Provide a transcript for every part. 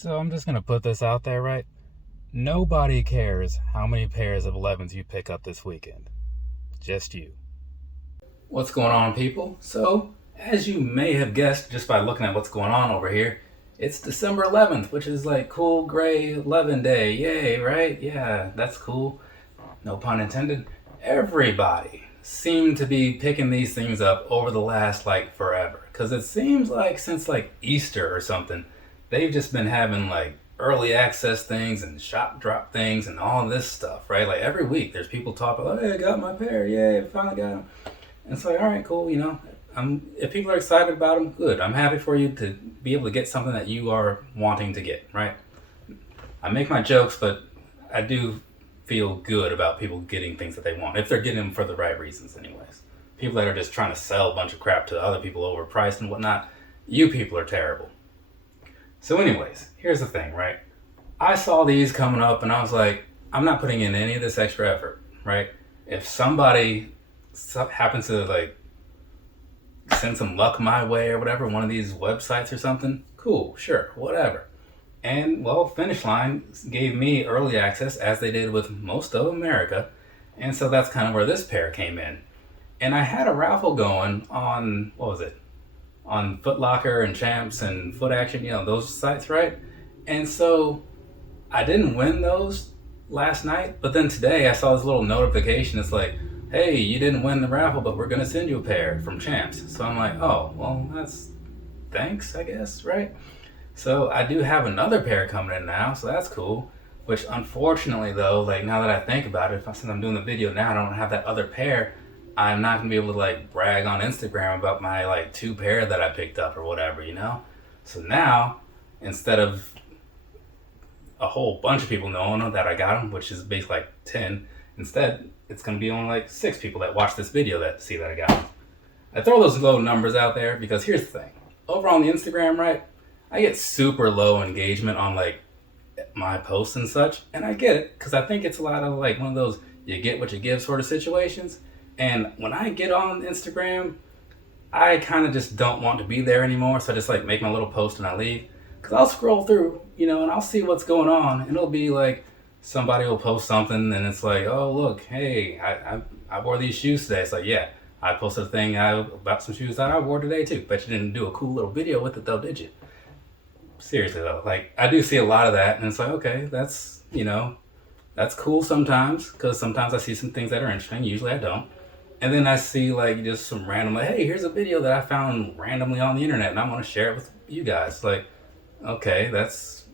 So I'm just gonna put this out there, right? Nobody cares how many pairs of 11s you pick up this weekend. Just you. What's going on, people? So, as you may have guessed just by looking at what's going on over here, it's December 11th, which is like cool gray 11 day. Yay, right? Yeah, that's cool. No pun intended. Everybody seemed to be picking these things up over the last like forever. Because it seems like since like Easter or something, they've just been having like early access things and shop drop things and all this stuff, right? Like every week there's people talking, oh, hey, I got my pair. Yay, I finally got them. And it's like, all right, cool, if people are excited about them, good. I'm happy for you to be able to get something that you are wanting to get, right? I make my jokes, but I do feel good about people getting things that they want, if they're getting them for the right reasons anyways. People that are just trying to sell a bunch of crap to other people overpriced and whatnot, you people are terrible. So anyways, here's the thing, right? I saw these coming up and I was like, I'm not putting in any of this extra effort, right? If somebody happens to like send some luck my way or whatever, one of these websites or something, cool, sure, whatever. And well, Finish Line gave me early access as they did with most of America. And so that's kind of where this pair came in. And I had a raffle going on, what was it? On Foot Locker and Champs and Foot Action, those sites, right? And so I didn't win those last night, but then today I saw this little notification. It's like, hey, you didn't win the raffle, but we're going to send you a pair from Champs. So I'm like, oh, well, that's thanks, I guess, right? So I do have another pair coming in now, so that's cool. Which unfortunately though, like now that I think about it, since I'm doing the video now, I don't have that other pair. I'm not gonna be able to like brag on Instagram about my like 2 pair that I picked up or whatever, So now, instead of a whole bunch of people knowing that I got them, which is basically like 10, instead it's gonna be only like 6 people that watch this video that see that I got them. I throw those low numbers out there because here's the thing. Over on the Instagram, right, I get super low engagement on like my posts and such, and I get it because I think it's a lot of like one of those you get what you give sort of situations. And when I get on Instagram, I kind of just don't want to be there anymore. So I just like make my little post and I leave. Because I'll scroll through, and I'll see what's going on. And it'll be like somebody will post something and it's like, oh, look, hey, I wore these shoes today. It's like, yeah, I posted a thing about some shoes that I wore today too. Bet you didn't do a cool little video with it though, did you? Seriously though, like I do see a lot of that. And it's like, okay, that's, that's cool sometimes. Because sometimes I see some things that are interesting. Usually I don't. And then I see like just some random, like, hey, here's a video that I found randomly on the internet and I want to share it with you guys. Like, okay, that's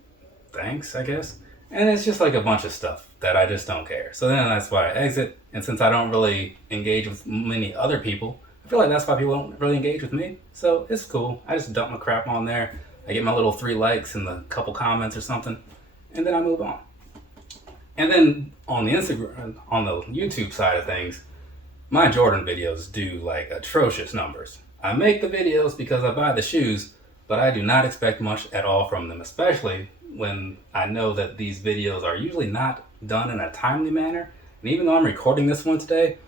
thanks, I guess. And it's just like a bunch of stuff that I just don't care. So then that's why I exit. And since I don't really engage with many other people, I feel like that's why people don't really engage with me. So it's cool. I just dump my crap on there. I get my little 3 likes and a couple comments or something. And then I move on. And then on the Instagram, on the YouTube side of things, my Jordan videos do like atrocious numbers. I make the videos because I buy the shoes, but I do not expect much at all from them, especially when I know that these videos are usually not done in a timely manner. And even though I'm recording this one today,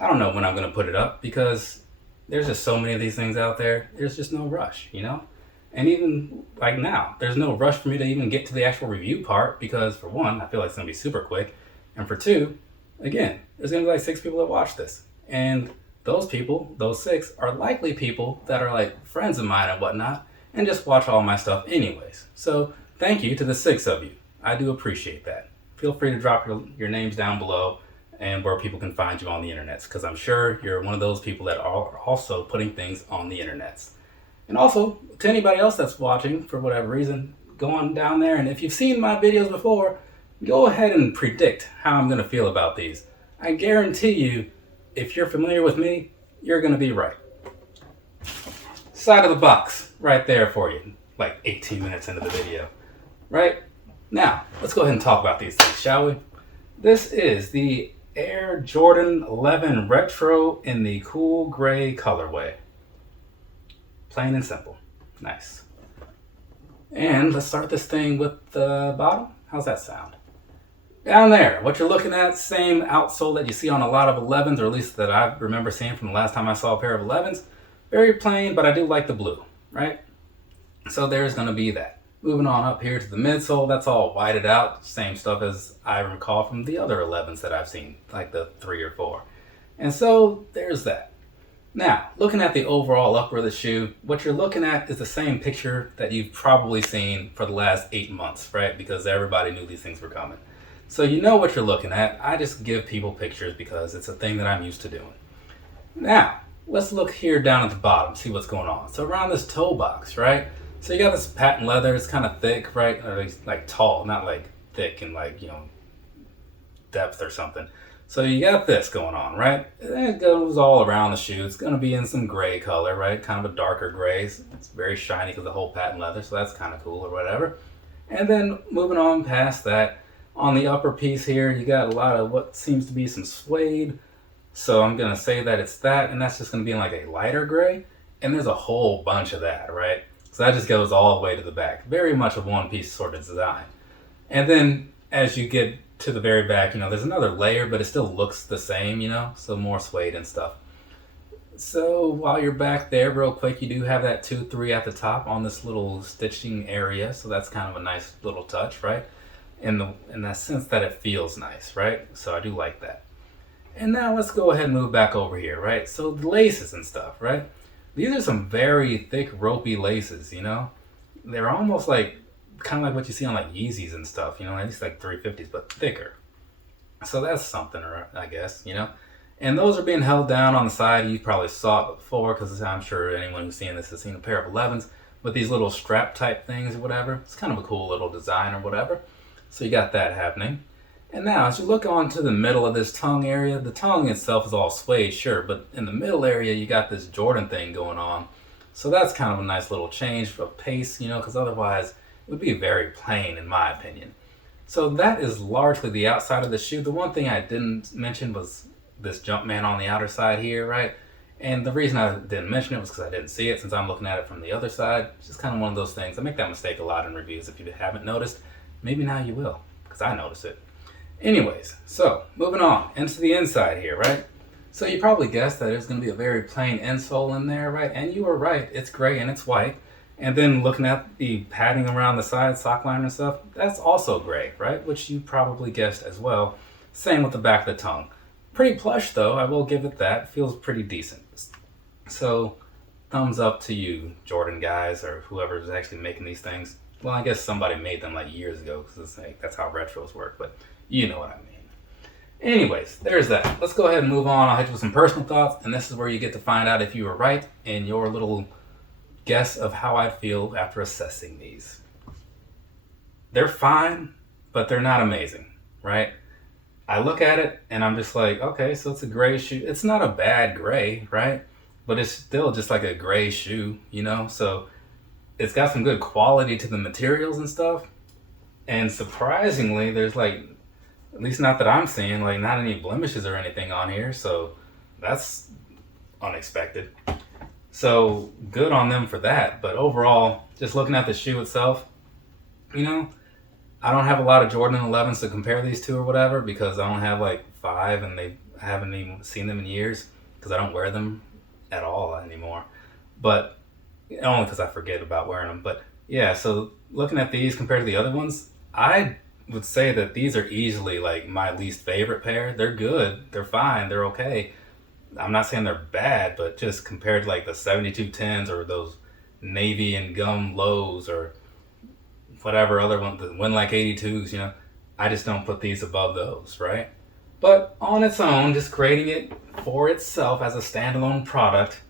I don't know when I'm going to put it up because there's just so many of these things out there. There's just no rush, And even like now, there's no rush for me to even get to the actual review part because for one, I feel like it's going to be super quick. And for two, again, there's going to be like 6 people that watch this. And those people, those 6, are likely people that are like friends of mine and whatnot and just watch all my stuff anyways. So thank you to the 6 of you. I do appreciate that. Feel free to drop your names down below and where people can find you on the internet because I'm sure you're one of those people that are also putting things on the internet. And also, to anybody else that's watching for whatever reason, go on down there and if you've seen my videos before, go ahead and predict how I'm going to feel about these. I guarantee you, if you're familiar with me, you're going to be right. Side of the box, right there for you, like 18 minutes into the video. Right? Now, let's go ahead and talk about these things, shall we? This is the Air Jordan 11 Retro in the cool gray colorway. Plain and simple. Nice. And let's start this thing with the bottom. How's that sound? Down there, what you're looking at, same outsole that you see on a lot of 11s, or at least that I remember seeing from the last time I saw a pair of 11s. Very plain, but I do like the blue, right? So there's going to be that. Moving on up here to the midsole, that's all whited out. Same stuff as I recall from the other 11s that I've seen, like the 3 or 4. And so there's that. Now, looking at the overall upper of the shoe, what you're looking at is the same picture that you've probably seen for the last 8 months, right? Because everybody knew these things were coming. So you know what you're looking at. I just give people pictures because it's a thing that I'm used to doing. Now, let's look here down at the bottom, see what's going on. So around this toe box, right? So you got this patent leather, it's kind of thick, right? Or at least like tall, not like thick and like, depth or something. So you got this going on, right? And it goes all around the shoe. It's going to be in some gray color, right? Kind of a darker gray. It's very shiny because of the whole patent leather, so that's kind of cool or whatever. And then moving on past that, on the upper piece here, you got a lot of what seems to be some suede. So I'm going to say that it's that, and that's just going to be in like a lighter gray. And there's a whole bunch of that, right? So that just goes all the way to the back. Very much a one-piece sort of design. And then as you get to the very back, there's another layer, but it still looks the same, so more suede and stuff. So while you're back there real quick, you do have that 2-3 at the top on this little stitching area. So that's kind of a nice little touch, right? In that sense that it feels nice, right? So I do like that. And now let's go ahead and move back over here, right? So the laces and stuff, right? These are some very thick, ropey laces, They're almost like, kind of like what you see on like Yeezys and stuff, at least like 350s, but thicker. So that's something, I guess, And those are being held down on the side. You probably saw it before because I'm sure anyone who's seen this has seen a pair of 11s with these little strap type things or whatever. It's kind of a cool little design or whatever. So you got that happening. And now, as you look onto the middle of this tongue area, the tongue itself is all suede, sure, but in the middle area, you got this Jordan thing going on. So that's kind of a nice little change of pace, because otherwise it would be very plain, in my opinion. So that is largely the outside of the shoe. The one thing I didn't mention was this Jumpman on the outer side here, right? And the reason I didn't mention it was because I didn't see it since I'm looking at it from the other side. It's just kind of one of those things. I make that mistake a lot in reviews. If you haven't noticed, maybe now you will, because I notice it. Anyways, so moving on into the inside here, right? So you probably guessed that there's going to be a very plain insole in there, right? And you were right. It's gray and it's white. And then looking at the padding around the side, sock liner and stuff, that's also gray, right? Which you probably guessed as well. Same with the back of the tongue. Pretty plush though, I will give it that. Feels pretty decent. So thumbs up to you, Jordan guys, or whoever's actually making these things. Well, I guess somebody made them like years ago because that's how retros work, but you know what I mean. Anyways, there's that. Let's go ahead and move on. I'll hit you with some personal thoughts, and this is where you get to find out if you were right in your little guess of how I feel after assessing these. They're fine, but they're not amazing, right? I look at it and I'm just like, okay, so it's a gray shoe. It's not a bad gray, right? But it's still just like a gray shoe, So it's got some good quality to the materials and stuff. And surprisingly, there's like, at least not that I'm seeing, like not any blemishes or anything on here. So that's unexpected. So good on them for that. But overall, just looking at the shoe itself, I don't have a lot of Jordan 11s to compare these to or whatever because I don't have like 5 and I haven't even seen them in years because I don't wear them at all anymore. But only because I forget about wearing them. But yeah, so looking at these compared to the other ones, I would say that these are easily like my least favorite pair. They're good. They're fine. They're okay. I'm not saying they're bad, but just compared to like the 7210s or those navy and gum lows or whatever other one, the Winlike 82s, I just don't put these above those, right? But on its own, just creating it for itself as a standalone product,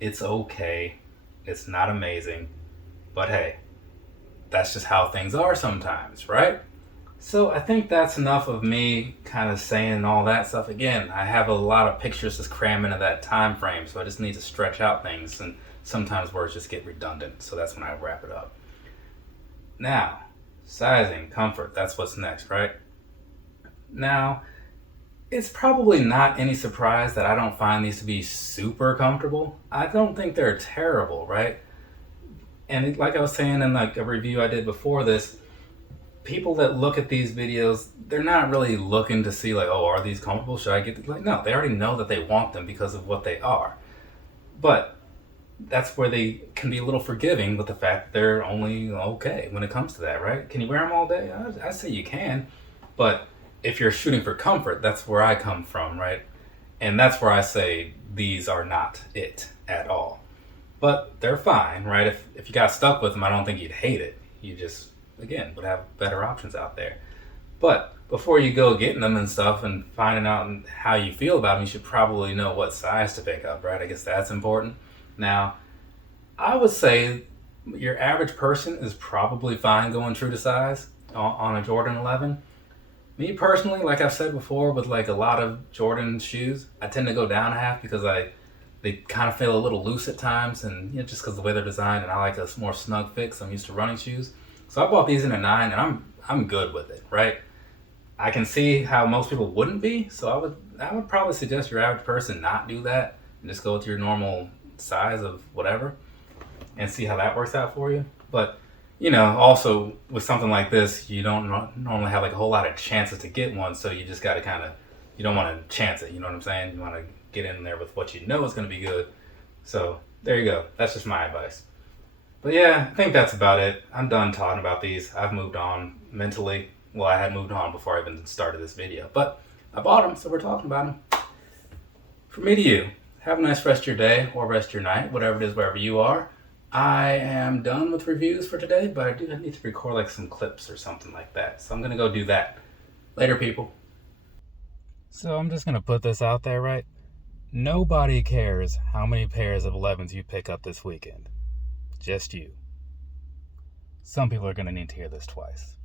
it's okay. It's not amazing. But hey, that's just how things are sometimes, right? So I think that's enough of me kind of saying all that stuff. Again, I have a lot of pictures to cram into that time frame, so I just need to stretch out things, and sometimes words just get redundant, so that's when I wrap it up. Now, sizing, comfort, that's what's next, right? Now, it's probably not any surprise that I don't find these to be super comfortable. I don't think they're terrible, right? And like I was saying in like a review I did before this, people that look at these videos, they're not really looking to see like, oh, are these comfortable? Should I get them? Like, no, they already know that they want them because of what they are. But that's where they can be a little forgiving with the fact that they're only okay when it comes to that, right? Can you wear them all day? I say you can, but if you're shooting for comfort, that's where I come from, right? And that's where I say these are not it at all. But they're fine, right? If you got stuck with them, I don't think you'd hate it. You just, again, would have better options out there. But before you go getting them and stuff and finding out how you feel about them, you should probably know what size to pick up, right? I guess that's important. Now, I would say your average person is probably fine going true to size on a Jordan 11. Me personally, like I've said before, with like a lot of Jordan shoes, I tend to go down a half because they kind of feel a little loose at times, and just because the way they're designed, and I like a more snug fit. I'm used to running shoes, so I bought these in a 9, and I'm good with it, right? I can see how most people wouldn't be, so I would probably suggest your average person not do that and just go with your normal size of whatever and see how that works out for you. But also with something like this, you don't normally have like a whole lot of chances to get one, so you just got to you don't want to chance it, you know what I'm saying? You want to get in there with what you know is going to be good. So there you go. That's just my advice. But yeah, I think that's about it. I'm done talking about these. I've moved on mentally. Well, I had moved on before I even started this video, but I bought them, so we're talking about them. From me to you, have a nice rest of your day or rest of your night, whatever it is, wherever you are. I am done with reviews for today, but I do need to record like some clips or something like that. So I'm going to go do that. Later, people. So I'm just going to put this out there, right? Nobody cares how many pairs of 11s you pick up this weekend. Just you. Some people are going to need to hear this twice.